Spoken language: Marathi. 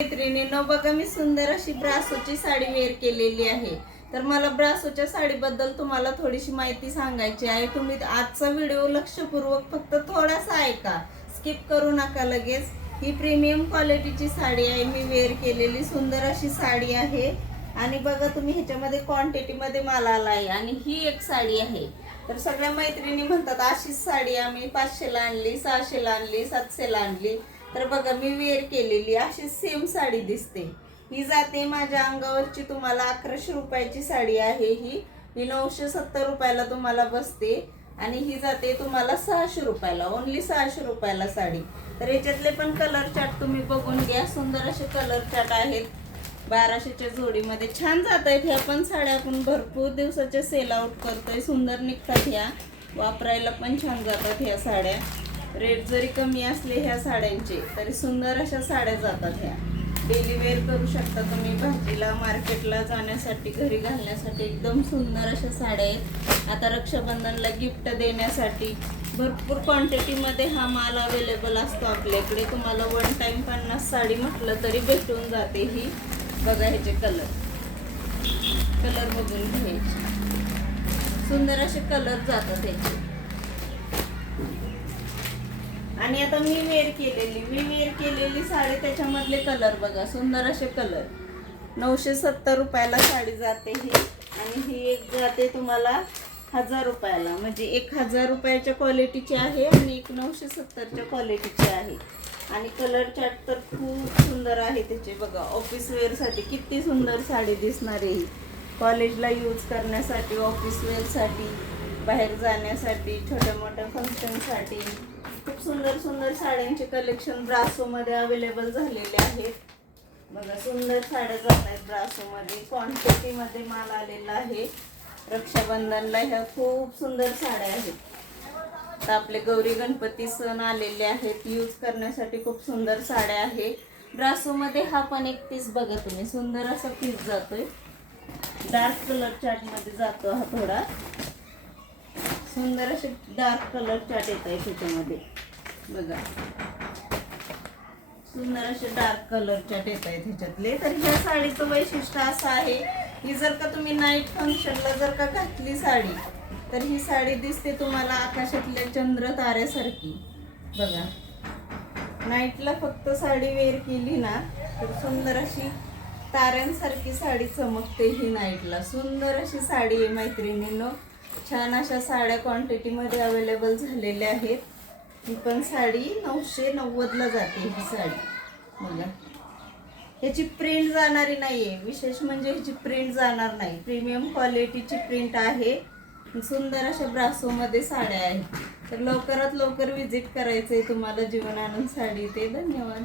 मैत्रिणींनो बघा, मी सुंदर अशी ब्रासोची साडी वेअर केलेली आहे. तर मला ब्रासोच्या साडीबद्दल तुम्हाला थोडीशी माहिती सांगायची आहे. तुम्ही आजचा व्हिडिओ लक्षपूर्वक फक्त थोडासा ऐका, स्किप करू नका लगेच. ही प्रीमियम क्वालिटीची साडी आहे, मी वेअर केलेली सुंदर अशी साडी आहे. आणि बघा तुम्ही ह्याच्यामध्ये क्वांटिटीमध्ये माल आला आहे. आणि ही एक साडी आहे. तर सगळ्या मैत्रिणी म्हणतात अशीच साडी आम्ही 500ला आणली, 600ला आणली, 700ला आणली. तर बघा मी वेअर केलेली अशी सेम साडी दिसते. ही जाते माझ्या अंगावरची तुम्हाला 1100 रुपयाची साडी आहे. ही 970 रुपयाला तुम्हाला बसते. आणि ही जाते तुम्हाला 600 रुपयाला, ओनली 600 रुपयाला साडी. तर याच्यातले पण कलर चार्ट तुम्ही बघून घ्या. सुंदर असे कलर चार्ट आहेत. 1200च्या जोडीमध्ये छान जात आहेत ह्या पण साड्या. आपण भरपूर दिवसाचे सेल आउट करतोय. सुंदर निघतात ह्या, वापरायला पण छान जातात ह्या साड्या. रेट जरी कमी असले ह्या साड्यांचे तरी सुंदर अशा साड्या जातात ह्या. डेली वेअर करू शकता तुम्ही, भाजीला मार्केटला जाण्यासाठी, घरी घालण्यासाठी एकदम सुंदर अशा साड्या आहेत. आता रक्षाबंधनला गिफ्ट देण्यासाठी भरपूर क्वांटिटीमध्ये हा माल अवेलेबल असतो आपल्याकडे. तुम्हाला वन टाइम 50 साडी म्हटलं तरी भेटून जाते ही. बघा ह्याचे कलर बघून घ्यायचे, सुंदर असे कलर जातात ह्याचे. आणि आता मी वेअर केलेली साडी, त्याच्यामधले कलर बघा, सुंदर असे कलर. 970 रुपयाला साडी जाते ही. आणि ही एक जाते तुम्हाला 1000 रुपयाला, म्हणजे 1000 रुपयाच्या क्वालिटीची आहे आणि एक 970च्या क्वालिटीची आहे. आणि कलर चार्ट तर खूप सुंदर आहे त्याचे. बघा ऑफिस वेअरसाठी किती सुंदर साडी दिसणार आहे ही. कॉलेजला यूज करण्यासाठी, ऑफिस वेअरसाठी, बाहेर जाण्यासाठी, छोट्या मोठ्या फंक्शनसाठी खूप सुंदर सुंदर साड्यांचे कलेक्शन ब्रासोमध्ये अवेलेबल झालेले आहेत. बघा सुंदर साड्या जात आहेत ब्रासोमध्ये. क्वांटिटीमध्ये माल आलेला आहे. रक्षाबंधनला ह्या खूप सुंदर साड्या आहेत. तर आपले गौरी गणपती सण आलेले आहेत, यूज करण्यासाठी खूप सुंदर साड्या आहे. ब्रासोमध्ये हा पण एक पीस बघा तुम्ही, सुंदर असा पीस जातोय. डार्क कलर चार्टमध्ये जातो हा थोडा. सुंदर असे डार्क कलर चार्ट येत आहे त्याच्यामध्ये. बघा सुंदर असे डार्क कलर चार्ट येत आहेत ह्याच्यातले. तर ह्या साडीचं वैशिष्ट्य असं आहे की जर का तुम्ही नाईट फंक्शनला जर का घातली साडी, तर ही साडी दिसते तुम्हाला आकाशातल्या चंद्र ताऱ्यासारखी. बघा नाईटला फक्त साडी वेअर केली ना तर सुंदर अशी ताऱ्यांसारखी साडी चमकते ही नाईटला. सुंदर अशी साडी आहे मैत्रिणींनो. छान अशा साड्या क्वांटिटीमध्ये अवेलेबल झालेल्या आहेत. ही पण साडी 990ला जाते ही साडी. बघा ह्याची प्रिंट जाणारी नाही आहे, विशेष म्हणजे ह्याची प्रिंट जाणार नाही. प्रीमियम क्वालिटीची प्रिंट आहे. सुंदर अशा ब्रासोमध्ये साड्या आहेत. तर लवकरात लवकर विजिट करायचं आहे तुम्हाला जीवनानंद साडी. ते धन्यवाद.